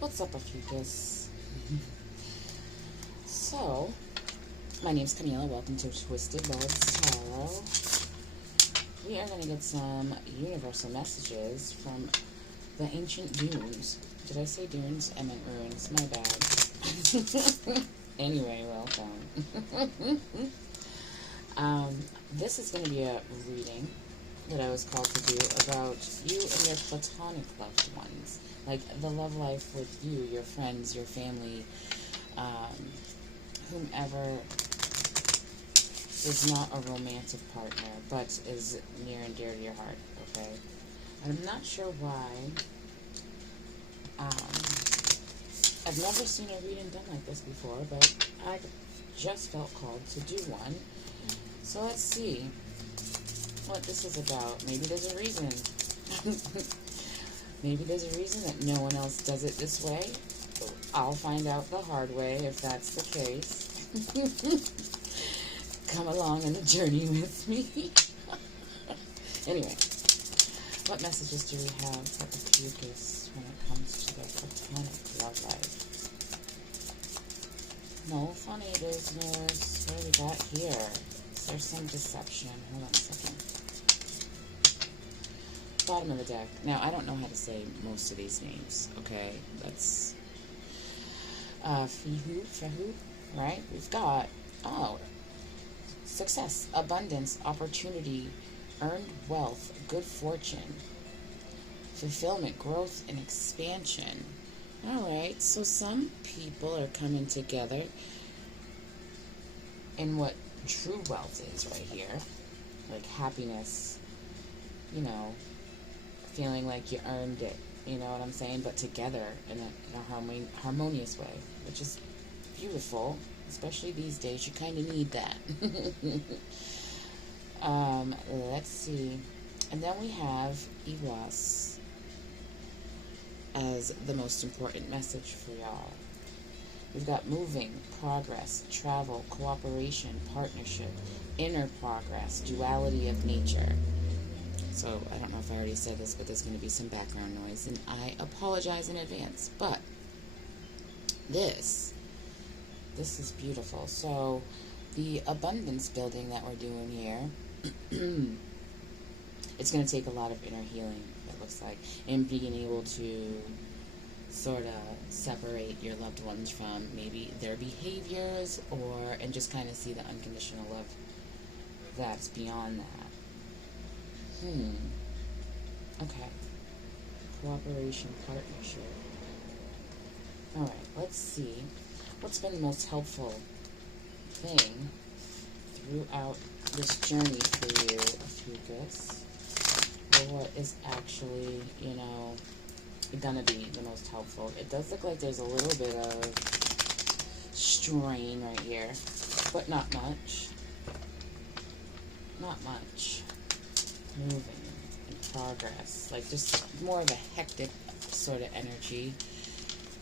What's up, Ophiuchus? So, my name's Camila. Welcome to Twisted Loves Tarot. We are going to get some universal messages from the ancient dunes. Did I say dunes? I meant ruins. My bad. Anyway, welcome. This is going to be a reading that I was called to do about you and your platonic loved ones. Like the love life with you, your friends, your family, whomever is not a romantic partner, but is near and dear to your heart, okay? I'm not sure why. I've never seen a reading done like this before, but I just felt called to do one. So let's see what this is about. Maybe there's a reason. Maybe there's a reason that no one else does it this way. I'll find out the hard way if that's the case. Come along on the journey with me. Anyway, what messages do we have for Ophiuchus when it comes to their platonic love life? No funny business. What do we got here? Is there some deception? Hold on a second. Bottom of the deck. Now, I don't know how to say most of these names, okay? That's Fehu, right? We've got, success, abundance, opportunity, earned wealth, good fortune, fulfillment, growth, and expansion. Alright, so some people are coming together in what true wealth is right here. Like happiness, you know, feeling like you earned it, you know what I'm saying? But together in a harmonious way, which is beautiful, especially these days. You kind of need that. Let's see. And then we have Iwas as the most important message for y'all. We've got moving, progress, travel, cooperation, partnership, inner progress, duality of nature. So, I don't know if I already said this, but there's going to be some background noise, and I apologize in advance. But this is beautiful. So, the abundance building that we're doing here, it's going to take a lot of inner healing, it looks like, and being able to sort of separate your loved ones from maybe their behaviors, and just kind of see the unconditional love that's beyond that. Okay. Cooperation, partnership. Alright, let's see. What's been the most helpful thing throughout this journey for you, Ophiuchus? Or what is actually, gonna be the most helpful? It does look like there's a little bit of strain right here, but not much. Not much. Moving in progress, like just more of a hectic sort of energy,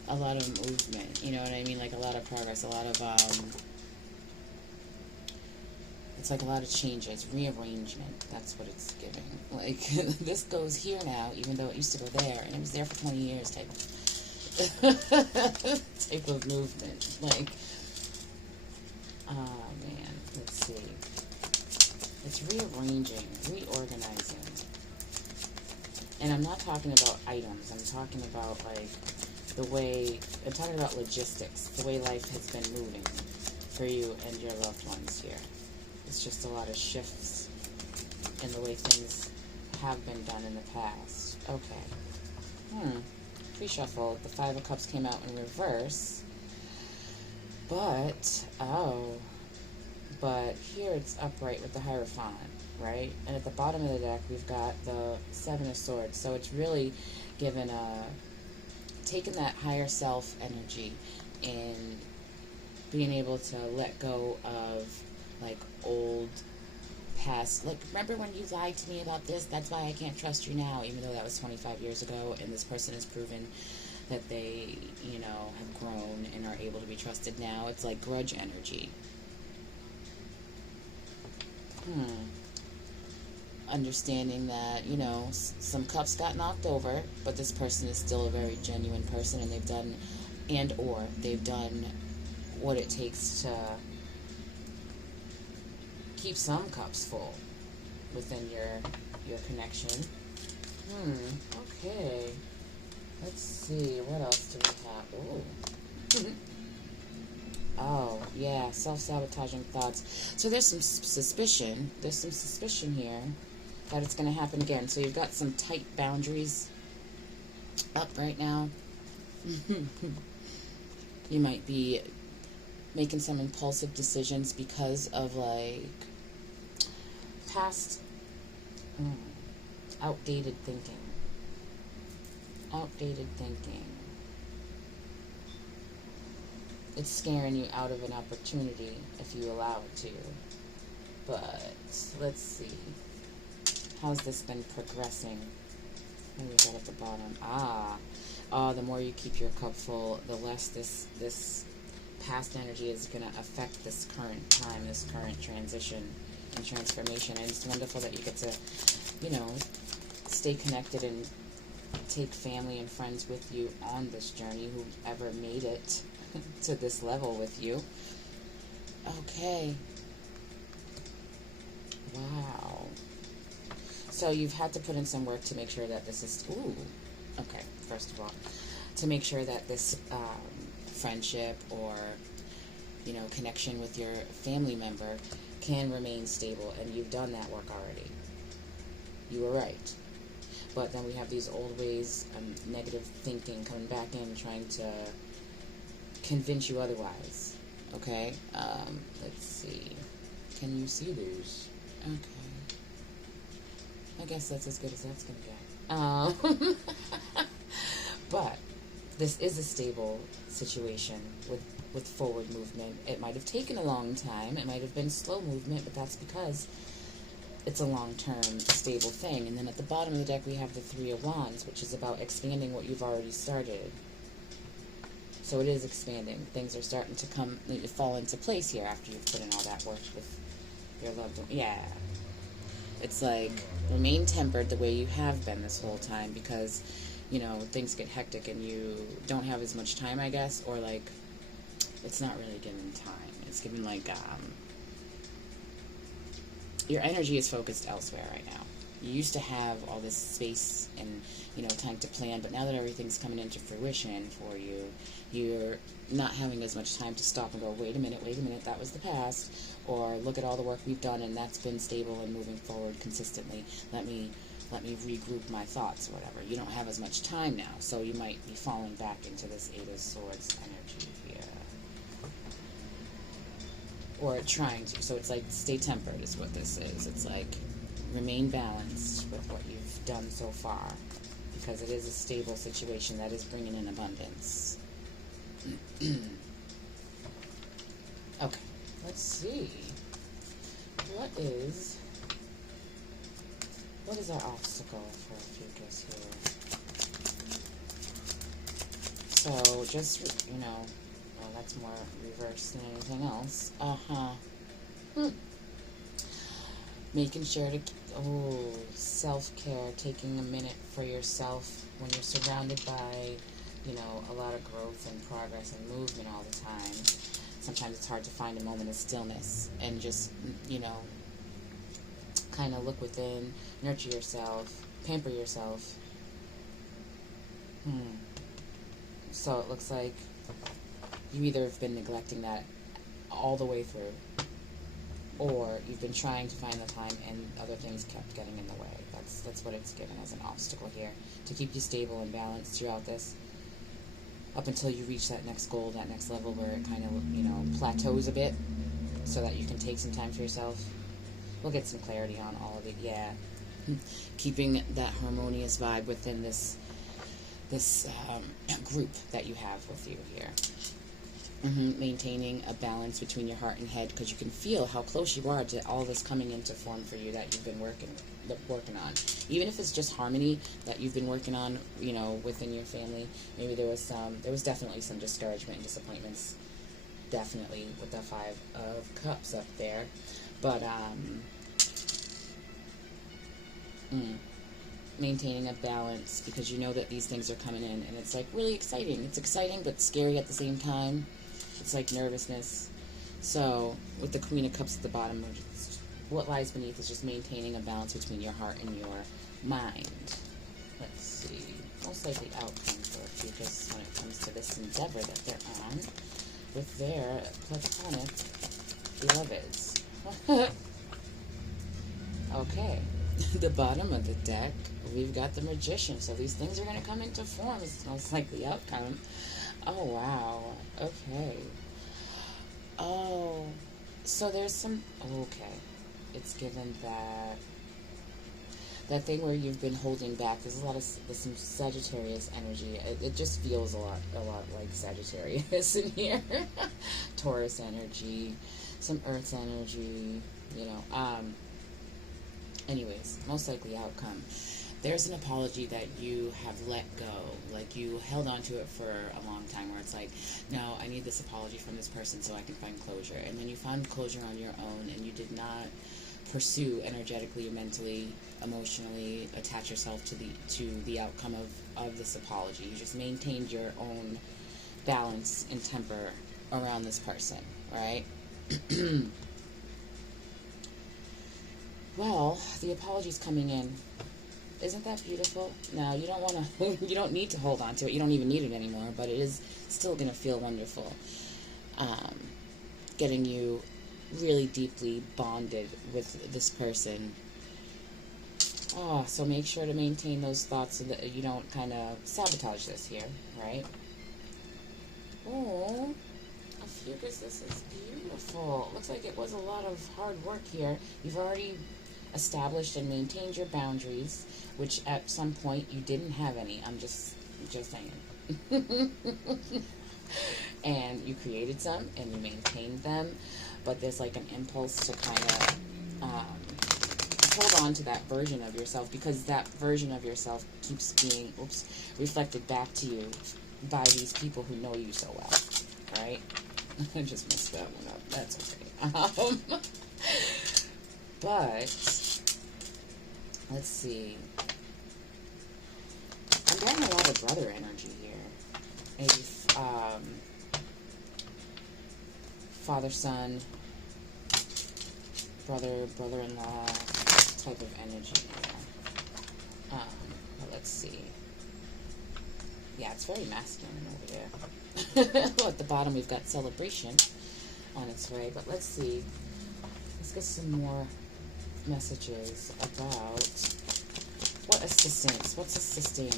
a lot of movement, you know what I mean, like a lot of progress, a lot of it's like a lot of changes, rearrangement, that's what it's giving. Like this goes here now, even though it used to go there, and it was there for 20 years type of movement. Like, oh man, let's see. It's rearranging, reorganizing. And I'm not talking about items. I'm talking about, like, I'm talking about logistics, the way life has been moving for you and your loved ones here. It's just a lot of shifts in the way things have been done in the past. Okay. Pre-shuffle. The Five of Cups came out in reverse. But here it's upright with the Hierophant, right? And at the bottom of the deck, we've got the Seven of Swords. So it's really taking that higher self energy and being able to let go of, like, old past. Like, remember when you lied to me about this? That's why I can't trust you now, even though that was 25 years ago, and this person has proven that they, have grown and are able to be trusted now. It's like grudge energy. understanding that, you know, some cups got knocked over, but this person is still a very genuine person, and they've done what it takes to keep some cups full within your connection. Okay. Let's see, what else do we have? Ooh. Oh, yeah, self-sabotaging thoughts. So there's some suspicion. There's some suspicion here that it's going to happen again. So you've got some tight boundaries up right now. You might be making some impulsive decisions because of, like, past outdated thinking. Outdated thinking. It's scaring you out of an opportunity if you allow it to. But let's see. How's this been progressing? What do we got at the bottom? The more you keep your cup full, the less this past energy is going to affect this current time, this current transition and transformation. And it's wonderful that you get to, you know, stay connected and take family and friends with you on this journey, whoever made it to this level with you. Okay. Wow. So you've had to put in some work to make sure that this is... Ooh. Okay, first of all, to make sure that this friendship or, you know, connection with your family member can remain stable, and you've done that work already. You were right. But then we have these old ways of negative thinking coming back in, trying to convince you otherwise. Okay? Let's see. Can you see these? Okay. I guess that's as good as that's going to get. But this is a stable situation with forward movement. It might have taken a long time. It might have been slow movement, but that's because it's a long-term, stable thing. And then at the bottom of the deck, we have the Three of Wands, which is about expanding what you've already started. So it is expanding. Things are starting to fall into place here after you've put in all that work with your loved one. Yeah. It's like, remain tempered the way you have been this whole time, because, you know, things get hectic and you don't have as much time, I guess, or, like, it's not really given time. It's given, like, your energy is focused elsewhere right now. You used to have all this space and, you know, time to plan, but now that everything's coming into fruition for you, you're not having as much time to stop and go, wait a minute, that was the past, or look at all the work we've done and that's been stable and moving forward consistently. Let me regroup my thoughts or whatever. You don't have as much time now, so you might be falling back into this Eight of Swords energy here. Or trying to. So it's like, stay tempered is what this is. It's like, remain balanced with what you've done so far, because it is a stable situation that is bringing in abundance. Okay, let's see. What is our obstacle for Ophiuchus here? So, just, you know, well, that's more reverse than anything else. Making sure to, self-care, taking a minute for yourself when you're surrounded by, you know, a lot of growth and progress and movement all the time. Sometimes it's hard to find a moment of stillness and just, you know, kind of look within, nurture yourself, pamper yourself. So it looks like you either have been neglecting that all the way through, or you've been trying to find the time and other things kept getting in the way. That's what it's given as an obstacle here, to keep you stable and balanced throughout this, up until you reach that next goal, that next level where it kind of, you know, plateaus a bit, so that you can take some time for yourself. We'll get some clarity on all of it, yeah. Keeping that harmonious vibe within this group that you have with you here. Maintaining a balance between your heart and head, because you can feel how close you are to all this coming into form for you that you've been working on. Even if it's just harmony that you've been working on, you know, within your family. Maybe there was definitely some discouragement and disappointments, definitely, with the Five of Cups up there. But Maintaining a balance because you know that these things are coming in, and it's like really exciting. It's exciting but scary at the same time. It's like nervousness. So with the Queen of Cups at the bottom, what lies beneath is just maintaining a balance between your heart and your mind. Let's see. Most likely outcome for Ophiuchus when it comes to this endeavor that they're on with their platonic beloveds. Okay. The bottom of the deck, we've got the Magician. So these things are going to come into form. It's most likely outcome. Oh, wow. Okay. Oh, so there's some... Okay. It's given that thing where you've been holding back. There's some Sagittarius energy. It just feels a lot like Sagittarius in here. Taurus energy, some Earth energy, you know. Anyways, most likely outcome. There's an apology that you have let go. Like, you held on to it for a long time where it's like, no, I need this apology from this person so I can find closure. And then you found closure on your own, and you did not pursue energetically, mentally, emotionally, attach yourself to the outcome of this apology. You just maintained your own balance and temper around this person, right? Well, the apology's coming in. Isn't that beautiful? Now, you don't want to, you don't need to hold on to it. You don't even need it anymore, but it is still going to feel wonderful. Getting you really deeply bonded with this person. Oh, so make sure to maintain those thoughts so that you don't kind of sabotage this here, right? Oh, Ophiuchus, this is beautiful. Looks like it was a lot of hard work here. You've already established and maintained your boundaries, which at some point you didn't have any. I'm just saying. And you created some and you maintained them, but there's like an impulse to kind of hold on to that version of yourself, because that version of yourself keeps being reflected back to you by these people who know you so well, right? I just messed that one up. That's okay. But let's see. I'm getting a lot of brother energy here. Maybe father, son, brother-in-law type of energy here. But let's see. Yeah, it's very masculine over there. Well, at the bottom we've got celebration on its way. But let's see. Let's get some more messages about what's assisting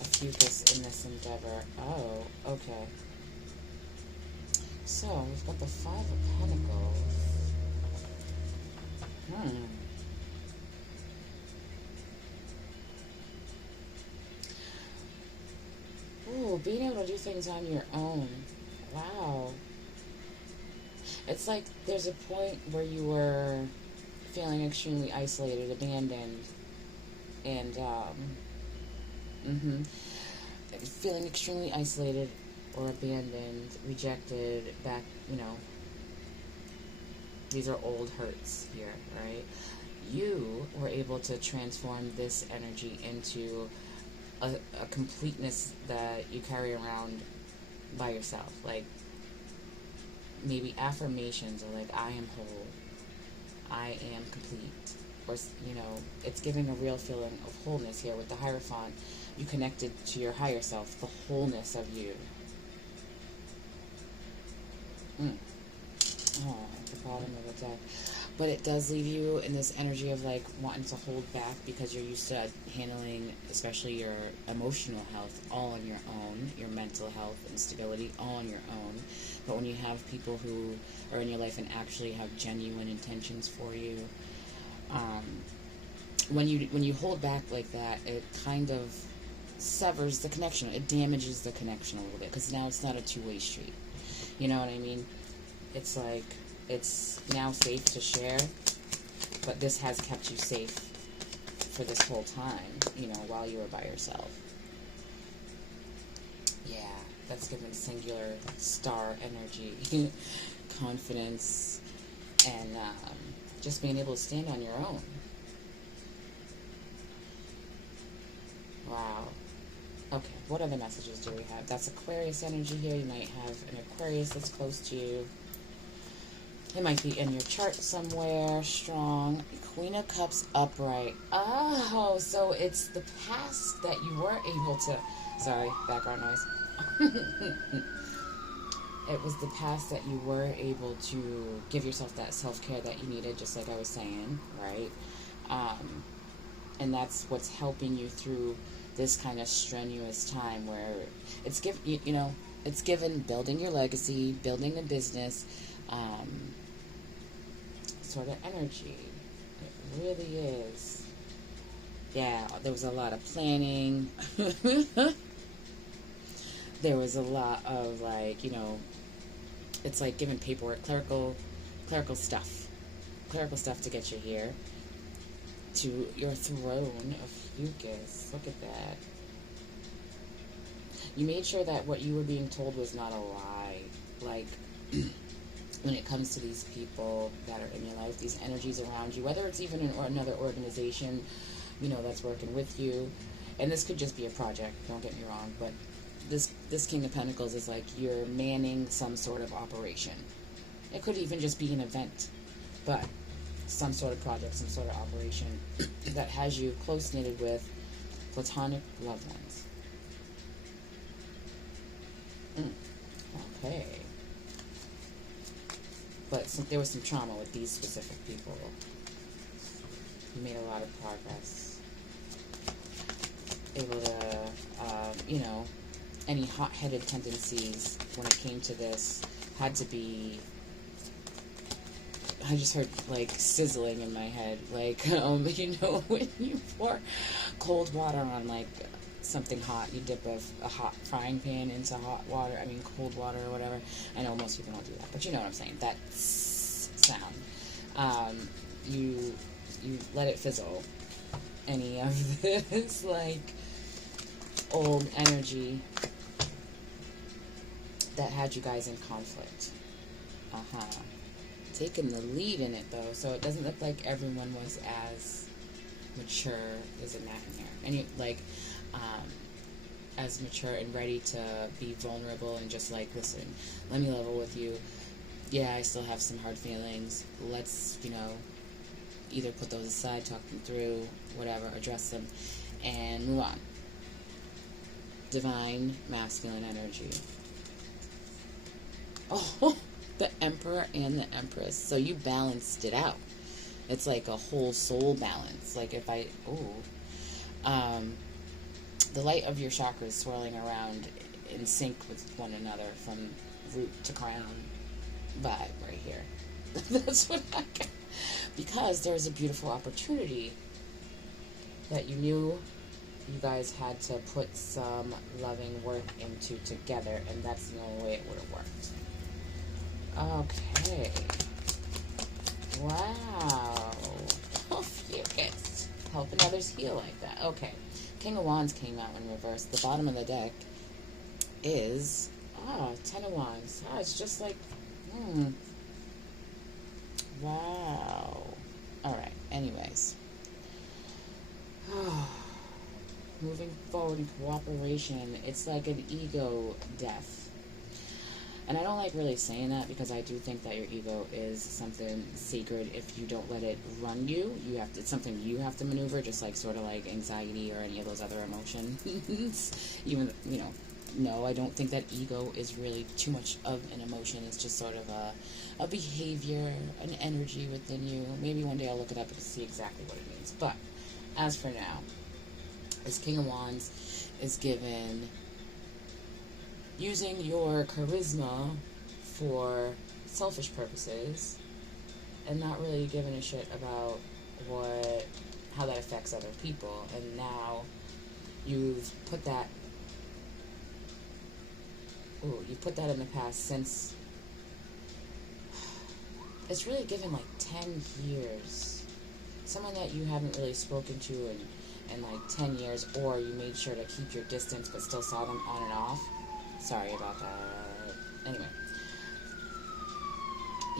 Ophiuchus in this endeavor. Oh, okay. So, we've got the Five of Pentacles. Ooh, being able to do things on your own. Wow. It's like there's a point where you were feeling extremely isolated, abandoned, and feeling extremely isolated or abandoned, rejected, back, you know. These are old hurts here, right? You were able to transform this energy into a completeness that you carry around by yourself. Like, maybe affirmations or like, I am whole, I am complete, or, you know, it's giving a real feeling of wholeness here with the Hierophant. You connected to your higher self, the wholeness of you. Oh, at the bottom of the deck. But it does leave you in this energy of like wanting to hold back because you're used to handling, especially your emotional health, all on your own, your mental health and stability all on your own. But when you have people who are in your life and actually have genuine intentions for you, when you hold back like that, it kind of severs the connection. It damages the connection a little bit because now it's not a two-way street. You know what I mean? It's like, it's now safe to share, but this has kept you safe for this whole time, you know, while you were by yourself. Yeah, that's giving singular star energy, confidence, and just being able to stand on your own. Okay, what other messages do we have? That's Aquarius energy here. You might have an Aquarius that's close to you. It might be in your chart somewhere, strong. Queen of Cups upright. Oh, so it's the past that you were able to... Sorry, background noise. It was the past that you were able to give yourself that self-care that you needed, just like I was saying, right? And that's what's helping you through this kind of strenuous time where it's it's given building your legacy, building a business, sort of energy. It really is. Yeah, there was a lot of planning. There was a lot of it's like giving paperwork, clerical stuff to get you here to your throne of Ophiuchus. Look at that. You made sure that what you were being told was not a lie. Like, when it comes to these people that are in your life, these energies around you, whether it's even another organization, that's working with you. And this could just be a project, don't get me wrong, but this King of Pentacles is like you're manning some sort of operation. It could even just be an event, but some sort of project, some sort of operation that has you close-knitted with platonic loved ones. Okay. But there was some trauma with these specific people. You made a lot of progress. Able to, any hot-headed tendencies when it came to this had to be... I just heard, sizzling in my head. When you pour cold water on, something hot, you dip a hot frying pan into hot water, cold water or whatever. I know most people don't do that, but you know what I'm saying. That sound. You let it fizzle. Any of this, old energy that had you guys in conflict. Taking the lead in it, though, so it doesn't look like everyone was as mature as in that in there. And you, as mature and ready to be vulnerable and just listen, let me level with you. Yeah, I still have some hard feelings. Let's, either put those aside, talk them through, whatever, address them, and move on. Divine masculine energy. Oh, the Emperor and the Empress. So you balanced it out. It's like a whole soul balance. The light of your chakras swirling around in sync with one another from root to crown vibe right here. That's what I got. Because there's a beautiful opportunity that you knew you guys had to put some loving work into together, and that's the only way it would have worked. Okay. Wow. Ophiuchus. Helping others heal like that. Okay. King of Wands came out in reverse. The bottom of the deck is... Ten of Wands. It's just Wow. Alright. Anyways. Moving forward in cooperation. It's like an ego death. And I don't like really saying that because I do think that your ego is something sacred. If you don't let it run you, it's something you have to maneuver, just sort of like anxiety or any of those other emotions. Even, no, I don't think that ego is really too much of an emotion. It's just sort of a behavior, an energy within you. Maybe one day I'll look it up and see exactly what it means. But as for now, this King of Wands is given using your charisma for selfish purposes and not really giving a shit about how that affects other people. And now you've put that in the past since it's really given 10 years. Someone that you haven't really spoken to in 10 years, or you made sure to keep your distance but still saw them on and off. Sorry about that. Anyway.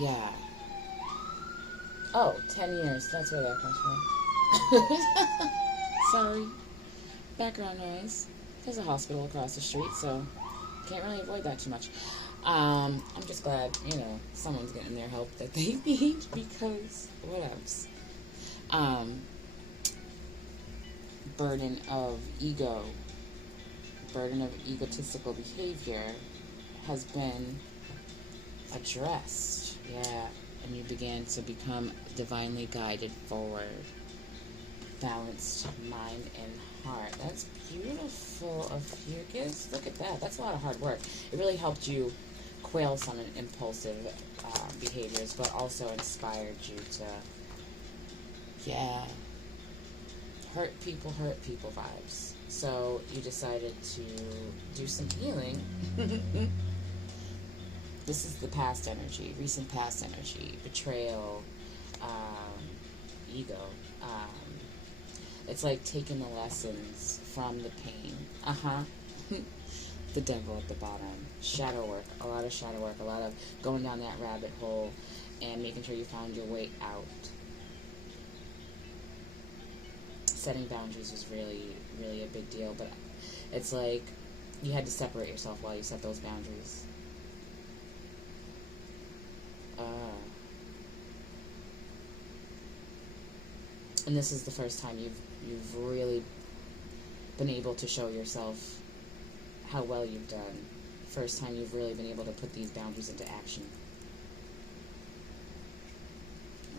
Yeah. 10 years. That's where that comes from. Sorry. Background noise. There's a hospital across the street, so can't really avoid that too much. I'm just glad, someone's getting their help that they need, because what else? Burden of egotistical behavior has been addressed. Yeah, and you began to become divinely guided forward. Balanced mind and heart. That's beautiful, Ophiuchus. Look at that. That's a lot of hard work. It really helped you quail some impulsive behaviors, but also inspired you to, hurt people vibes. So you decided to do some healing. This is the past energy, recent past energy, betrayal, ego. It's like taking the lessons from the pain. The devil at the bottom. Shadow work. A lot of shadow work. A lot of going down that rabbit hole and making sure you found your way out. Setting boundaries was really, really a big deal. But it's like you had to separate yourself while you set those boundaries. And this is the first time you've really been able to show yourself how well you've done. First time you've really been able to put these boundaries into action.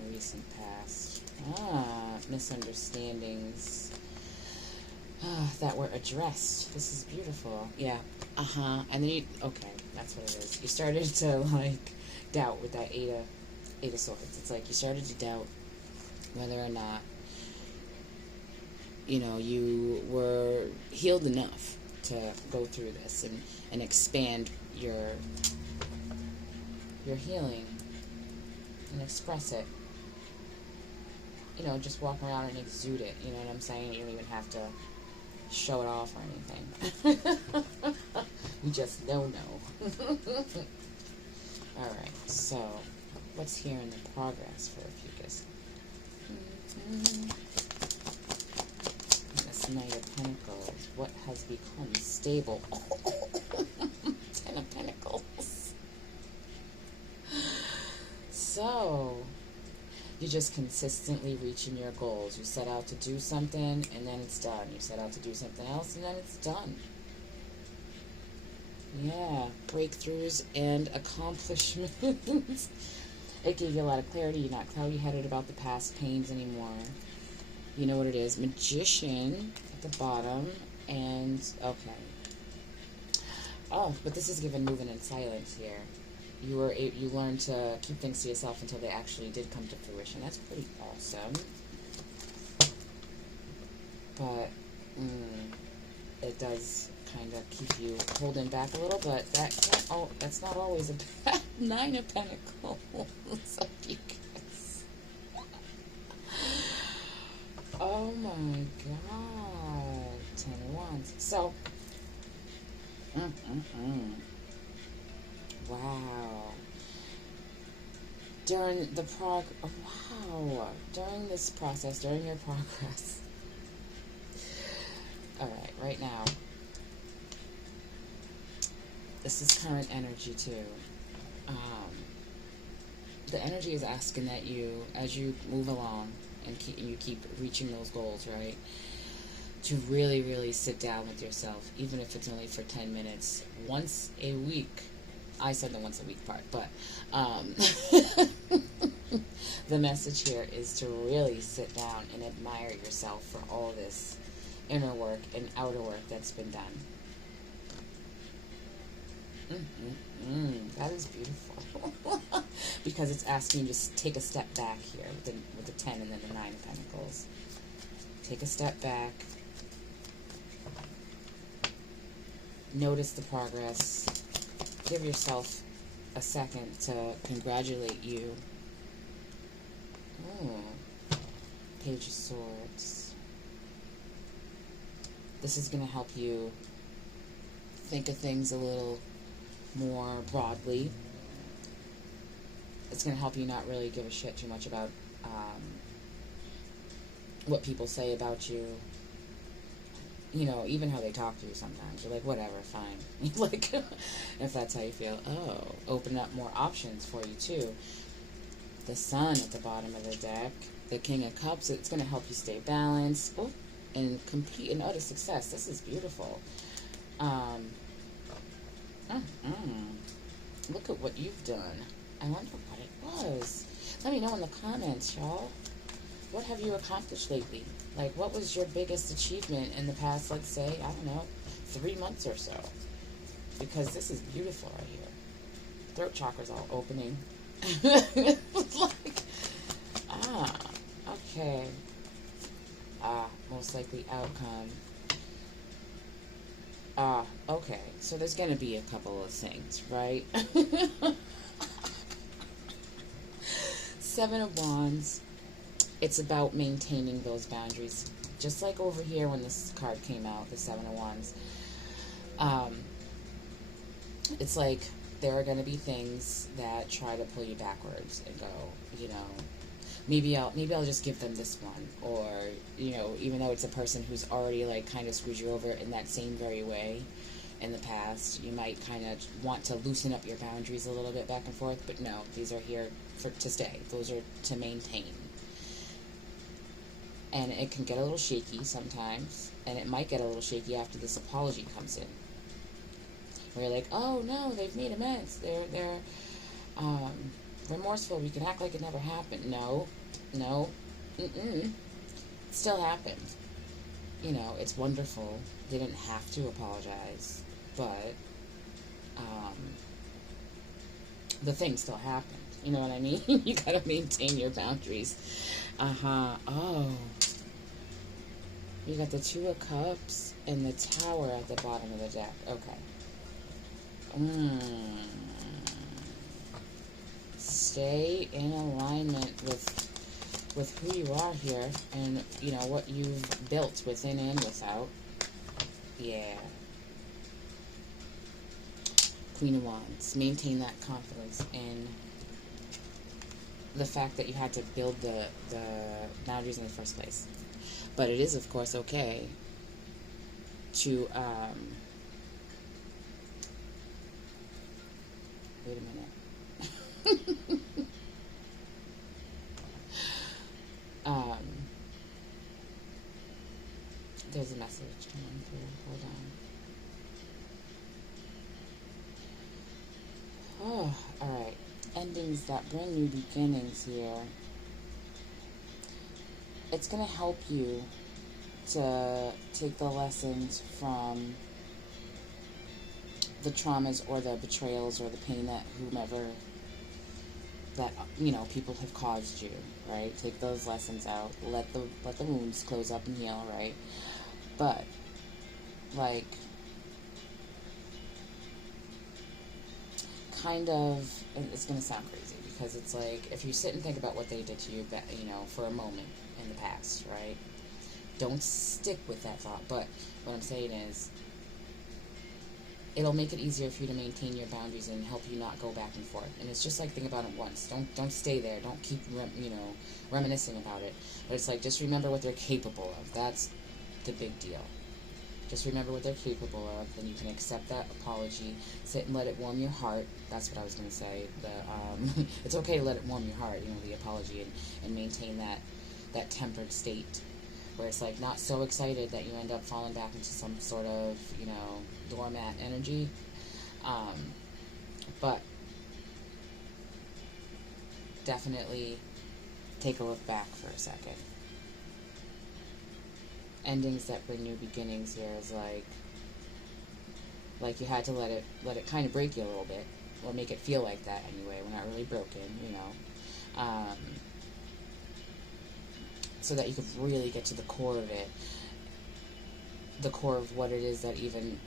Recent past. Misunderstandings that were addressed. This is beautiful. Yeah. And then okay, that's what it is. You started to doubt with that Eight of Swords. It's like you started to doubt whether or not you were healed enough to go through this and expand your healing and express it. Just walk around and exude it. You know what I'm saying? You don't even have to show it off or anything. You just know. Alright, so what's here in the progress for Ophiuchus? This Knight of Pentacles. What has become stable? Ten of Pentacles. So, you're just consistently reaching your goals. You set out to do something, and then it's done. You set out to do something else, and then it's done. Yeah, breakthroughs and accomplishments. It gave you a lot of clarity. You're not cloudy-headed about the past pains anymore. You know what it is. Magician at the bottom, and okay. Oh, but this is given moving in silence here. You learned to keep things to yourself until they actually did come to fruition. That's pretty awesome. But it does kind of keep you holding back a little, but that's not always a bad Nine of Pentacles. Oh my God. 10 of Wands. So, wow. During this process, during your progress. Alright, right now. This is current energy too. The energy is asking that you, as you move along and you keep reaching those goals, right, to really, really sit down with yourself, even if it's only for 10 minutes, once a week. I said the once a week part, but the message here is to really sit down and admire yourself for all this inner work and outer work that's been done. That is beautiful. Because it's asking you to take a step back here with the 10 and then the 9 of Pentacles. Take a step back. Notice the progress. Give yourself a second to congratulate you. Page of Swords. This is going to help you think of things a little more broadly. It's going to help you not really give a shit too much about what people say about you. You know, even how they talk to you sometimes. You're like, whatever, fine. Like, if that's how you feel. Oh, open up more options for you, too. The Sun at the bottom of the deck. The King of Cups. It's going to help you stay balanced. Oh, and compete in utter success. This is beautiful. Look at what you've done. I wonder what it was. Let me know in the comments, y'all. What have you accomplished lately? Like, what was your biggest achievement in the past, let's say, I don't know, 3 months or so? Because this is beautiful right here. Throat chakra's all opening. Like, okay. Most likely outcome. Okay. So there's going to be a couple of things, right? Seven of Wands. It's about maintaining those boundaries. Just like over here when this card came out, the Seven of Wands. It's like there are going to be things that try to pull you backwards and go, you know, maybe I'll just give them this one. Or, you know, even though it's a person who's already like kind of screwed you over in that same very way in the past, you might kind of want to loosen up your boundaries a little bit back and forth. But no, these are here to stay. Those are to maintain. And it can get a little shaky sometimes, and it might get a little shaky after this apology comes in. Where you're like, oh no, they've made amends. They're remorseful. We can act like it never happened. No, it still happened. You know, it's wonderful. They didn't have to apologize, but the thing still happened. You know what I mean? You gotta maintain your boundaries. Oh. You got the Two of Cups and the Tower at the bottom of the deck. Okay. Stay in alignment with who you are here and, you know, what you've built within and without. Yeah. Queen of Wands. Maintain that confidence in the fact that you had to build the boundaries in the first place. But it is, of course, okay to, wait a minute. There's a message coming through. Hold on. Oh, alright. Endings that bring new beginnings here. It's going to help you to take the lessons from the traumas or the betrayals or the pain that whomever that, you know, people have caused you, right? Take those lessons out. Let the wounds close up and heal, right? But, like, kind of, it's going to sound crazy because it's like, if you sit and think about what they did to you, you know, for a moment in the past, right? Don't stick with that thought. But what I'm saying is, it'll make it easier for you to maintain your boundaries and help you not go back and forth. And it's just like, think about it once. Don't stay there. Don't keep, reminiscing about it. But it's like, just remember what they're capable of. That's the big deal. Just remember what they're capable of, then you can accept that apology. Sit and let it warm your heart. That's what I was going to say. It's okay to let it warm your heart, the apology, and maintain that tempered state where it's like not so excited that you end up falling back into some sort of, doormat energy. But definitely take a look back for a second. Endings that bring new beginnings here is like you had to let it kind of break you a little bit, or make it feel like that anyway. We're not really broken, so that you could really get to the core of it, the core of what it is that even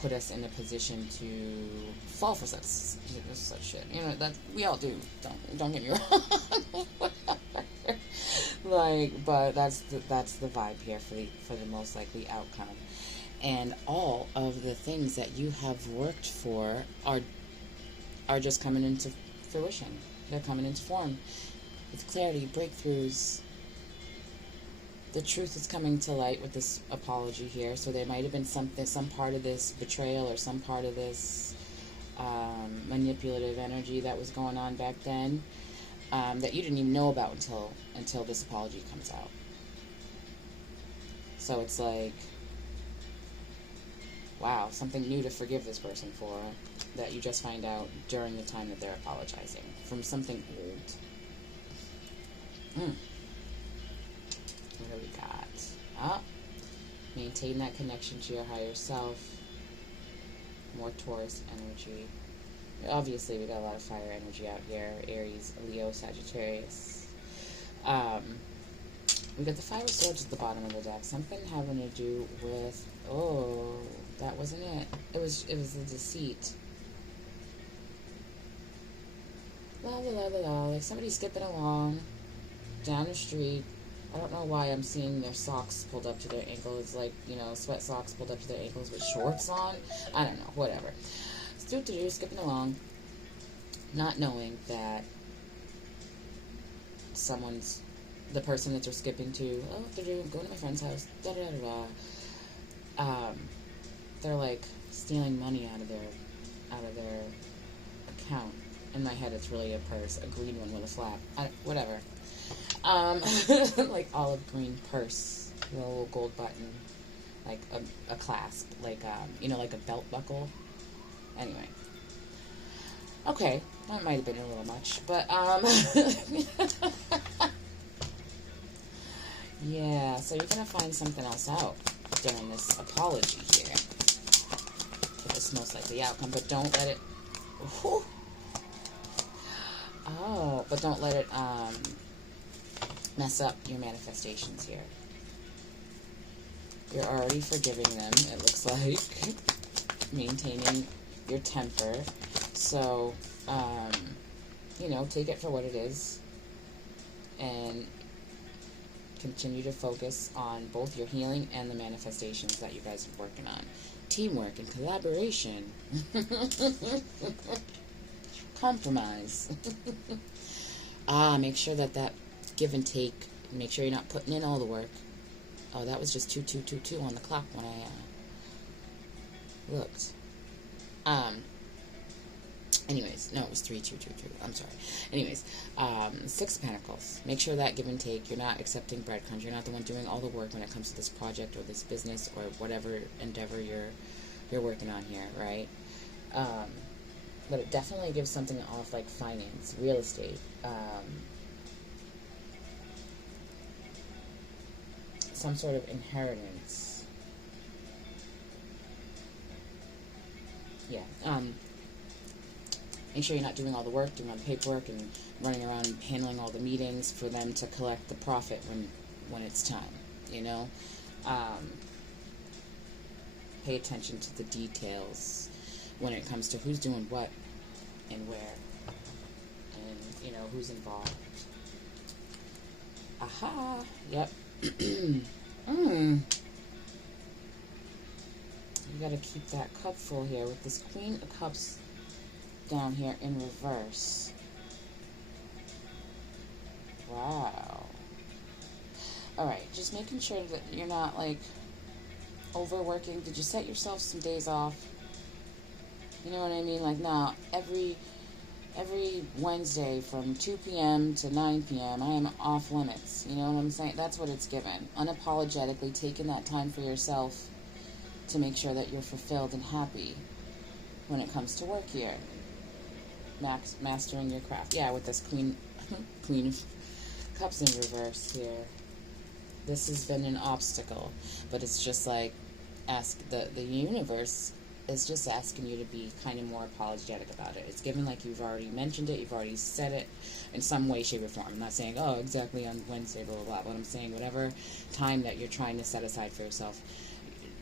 put us in a position to fall for such shit. That we all do. Don't get me wrong. But that's the vibe here for the most likely outcome. And all of the things that you have worked for are just coming into fruition. They're coming into form with clarity, breakthroughs, the truth is coming to light with this apology here. So there might have been some part of this betrayal or some part of this manipulative energy that was going on back then that you didn't even know about until this apology comes out. So it's like, wow, something new to forgive this person for that you just find out during the time that they're apologizing from something old. What do we got? Maintain that connection to your higher self. More Taurus energy. Obviously, we got a lot of fire energy out here. Aries, Leo, Sagittarius. We got the Five of Swords at the bottom of the deck. Something having to do with... Oh, that wasn't it. It was the deceit. La la la la la. Like somebody skipping along down the street. I don't know why I'm seeing their socks pulled up to their ankles, like, you know, sweat socks pulled up to their ankles with shorts on. I don't know, whatever. Skipping along, not knowing that the person that they're skipping to, they're going to my friend's house, da da da da. They're like stealing money out of their account. In my head, it's really a purse, a green one with a flap, whatever. Like olive green purse with a little gold button, like a clasp, like like a belt buckle. Anyway, okay, that might have been a little much, but yeah. So you're gonna find something else out during this apology here. It's most likely outcome, but don't let it. Whew, but don't let it mess up your manifestations here. You're already forgiving them, it looks like. Maintaining your temper. So, take it for what it is. And continue to focus on both your healing and the manifestations that you guys are working on. Teamwork and collaboration. Compromise. Make sure that give and take. Make sure you're not putting in all the work. Oh, that was just 2222 on the clock when I looked. Anyways, no, it was 3222. I'm sorry. Anyways, Six of Pentacles. Make sure that give and take. You're not accepting breadcrumbs. You're not the one doing all the work when it comes to this project or this business or whatever endeavor you're working on here, right? But it definitely gives something off like finance, real estate, some sort of inheritance. Yeah. Make sure you're not doing all the work, doing all the paperwork, and running around and handling all the meetings for them to collect the profit when it's time, Pay attention to the details when it comes to who's doing what and where, and, who's involved. Aha! Yep. You gotta keep that cup full here with this Queen of Cups down here in reverse. Wow. Alright, just making sure that you're not, overworking. Did you set yourself some days off? You know what I mean? Now, every Wednesday from 2 p.m. to 9 p.m., I am off limits. You know what I'm saying? That's what it's given. Unapologetically taking that time for yourself to make sure that you're fulfilled and happy when it comes to work here. Mastering your craft. Yeah, with this Queen of Cups in reverse here. This has been an obstacle, but it's just the universe is just asking you to be kind of more apologetic about it. It's given like you've already mentioned it, you've already said it in some way, shape, or form. I'm not saying, exactly on Wednesday, blah, blah, blah, but I'm saying whatever time that you're trying to set aside for yourself,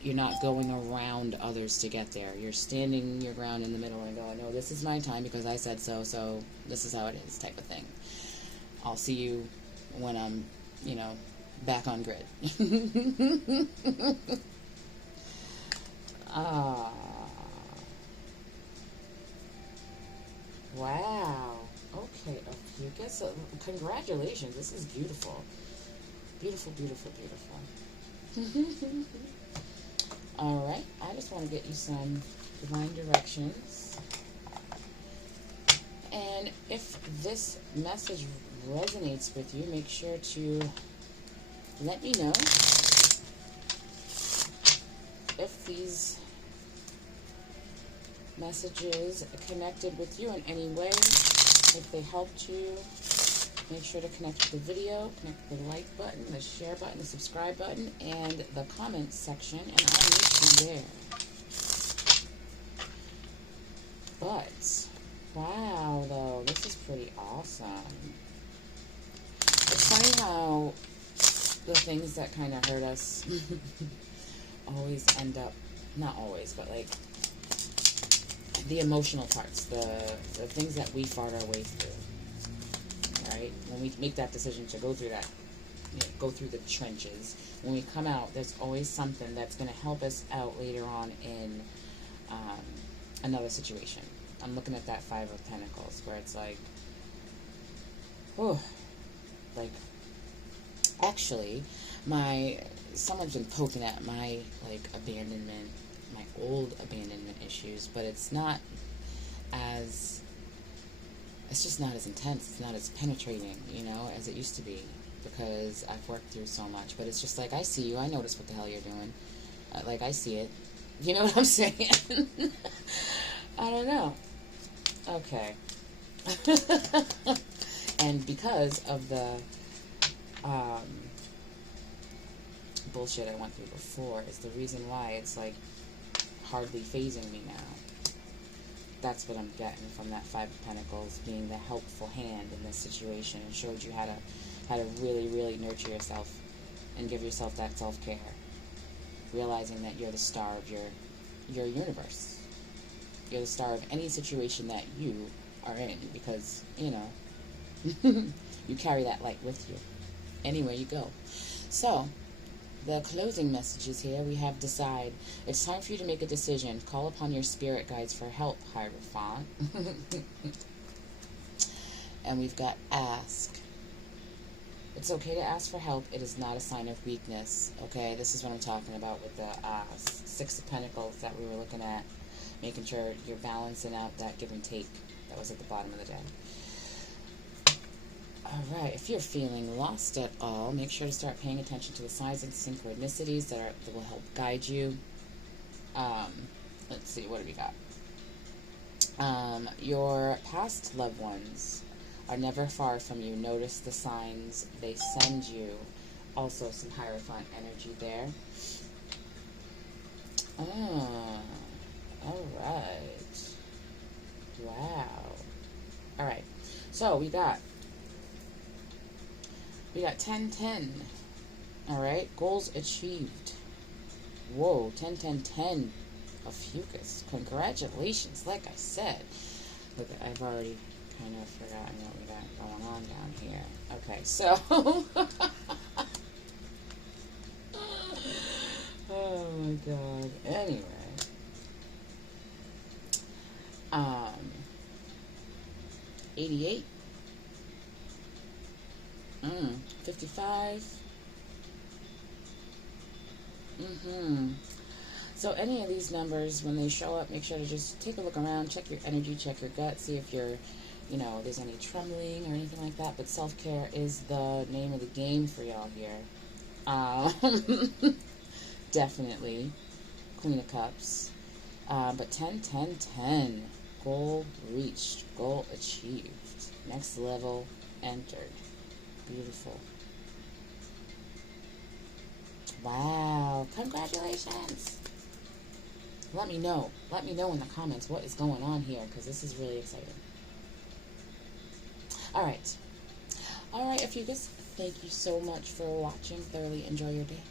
you're not going around others to get there. You're standing your ground in the middle and going, no, this is my time because I said so, so this is how it is, type of thing. I'll see you when I'm, back on grid. Wow. Okay, Ophiuchus. Congratulations. This is beautiful. Beautiful, beautiful, beautiful. Alright, I just want to get you some divine directions. And if this message resonates with you, make sure to let me know if these messages connected with you in any way. If they helped you, make sure to connect with the video, connect with the like button, the share button, the subscribe button, and the comments section, and I'll meet you there. But, wow, though, this is pretty awesome. It's funny how the things that kind of hurt us always end up, not always, but like the emotional parts, the things that we fought our way through, right? When we make that decision to go through that, go through the trenches, when we come out, there's always something that's going to help us out later on in another situation. I'm looking at that Five of Pentacles, where it's like, oh, like, actually, someone's been poking at my, like, abandonment, my old abandonment issues, but it's not as, it's just not as intense, it's not as penetrating, as it used to be, because I've worked through so much. But it's just like, I see you, I notice what the hell you're doing, like, I see it, you know what I'm saying? I don't know. Okay. And because of the bullshit I went through before is the reason why it's like hardly phasing me now. That's what I'm getting from that Five of Pentacles, being the helpful hand in this situation, and showed you how to really, really nurture yourself and give yourself that self-care, realizing that you're the star of your universe. You're the star of any situation that you are in, because, you carry that light with you anywhere you go. So, the closing messages here, we have decide. It's time for you to make a decision. Call upon your spirit guides for help, Hierophant. And we've got ask. It's okay to ask for help. It is not a sign of weakness. Okay, this is what I'm talking about with the Six of Pentacles that we were looking at. Making sure you're balancing out that give and take that was at the bottom of the deck. Alright, if you're feeling lost at all, make sure to start paying attention to the signs and synchronicities that will help guide you. Let's see, what do we got? Your past loved ones are never far from you. Notice the signs they send you. Also, some Hierophant energy there. Alright. Wow. Alright. So, we got 10-10. Alright. Goals achieved. Whoa. 10-10-10. Ophiuchus. Congratulations. Like I said. Look, I've already kind of forgotten what we got going on down here. Okay, so. Oh my god. Anyway. 88. 55. So any of these numbers, when they show up, make sure to just take a look around, check your energy, check your gut, see if you're, there's any trembling or anything like that. But self-care is the name of the game for y'all here. Definitely. Queen of Cups. But 10-10-10. Goal reached. Goal achieved. Next level entered. Beautiful. Wow. Congratulations. Let me know. Let me know in the comments what is going on here, because this is really exciting. Alright. Alright, Ophiuchus, thank you so much for watching. Thoroughly enjoy your day.